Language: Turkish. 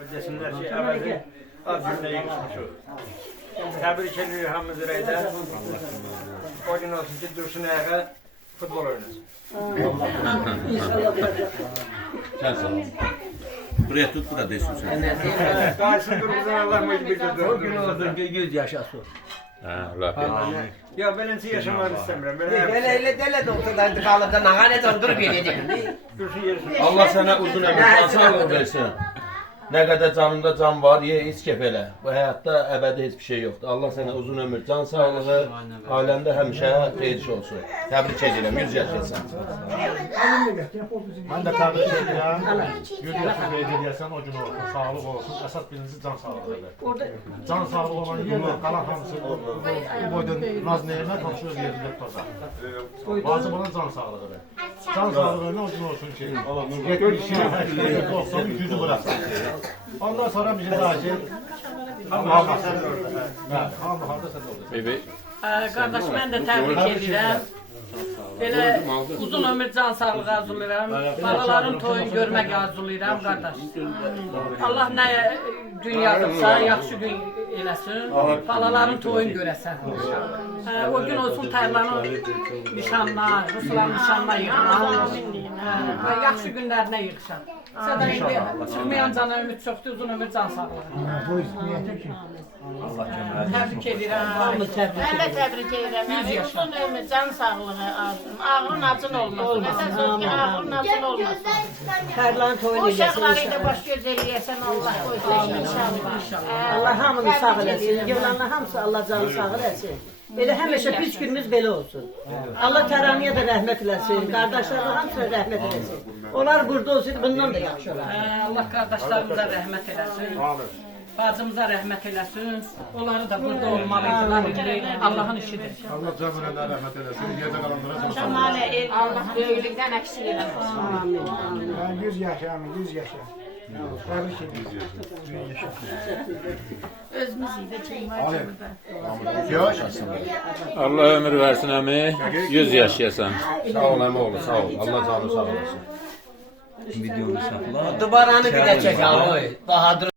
Desinler ki evveli az cümleyi kısmış o. Tebrik edilir Hamid Rey'den. O gün olsun ki Dursun Ayağa futbol oynasın. Sen sağ ol. Buraya tut, burada desin sen. Karşısın Dursun'dan Allah mecbur O gün olsun ki 100 yaşasın. Ya ben ensi yaşamak istemiyorum. Öyle dele doktordan kalıptan nagane dondurup gelecek. Dursun yersin. Allah sana uzun ömür, sağlık versin. Ne kadar canında can var, ye iç kefele. Bu hayatta ebedi hiçbir şey yoktu. Allah sana uzun ömür, can sağlığı, ailende hemşe teyze olsun. Tebrik ederim, 100 yaşasın. Ben de tebrik edirəm. 100 yaşında edirsən, o gün olsun, sağlıq olsun. Əsas birincisi can sağlığıdır. Can sağlığı olan yolu, qalan hamısı bu boyda naz neymət hamısı öz yerində tutacaq. Vacib olan can sağlığıdır. Can sağlığına o gün olsun ki, 70, 80, 90, 100'ü bıraksın. Ondan sonra bizim daha ki, hamı hardasa da olur. Qardaş, mən də təbrik edirəm. Belə uzun ömür, can sağlığı arzulayıram. Balaların toyun görmək arzulayıram, qardaş. Allah nə gün yazıbsa, yaxşı gün eləsin. Balaların toyun görəsən. O gün olsun Tərlanın nişanına, Ruslan nişanına yığılan. Yaxşı günlərinə yığışan. Sədə indi çıxmayan cana ümid çoxdur, uzun ömür, can sağlığı. Təbrik edirəm. Ben de tebrik ederim. Uzun ömür, can sağlığı arzum. Ağrın acın olmasın. Esas o ki ağrın acın olmasın. Tərlan toyun eləsin Uşaqları da inşallah. baş göz eləyəsən Allah qoysun inşallah. Allah hamını sağ eləsin. Yevlanlar hamısı Allah canı sağ eləsin. Belə həmişə üç günümüz belə olsun. Allah Təraniyə də rəhmət eləsin. Qardaşlarına hamısına rəhmət eləsin. Onlar burada olsun, bundan da yaxşı olar. Allah qardaşlarımıza rəhmət eləsin. Bacımıza rəhmət eləsin. Onları da burada olmalıdırlar. Allah'ın işidir. Allah cəmiyyətə rəhmət eləsin, yerdə qalanlara can sağlığı. Cəmalə el Allah böyüklükdən əksik eləməsin. Amin. 100 yaşam, 100 yaşam. Tebrik ederim. Özümüz də çəkmək. Yaşasın. Allah ömür versin əmi, 100 yaşayasan. Sağ ol əmi oğlu, sağ ol. Allah canı sağ olasın. Dubaranı bir de çek abi. Bahadır.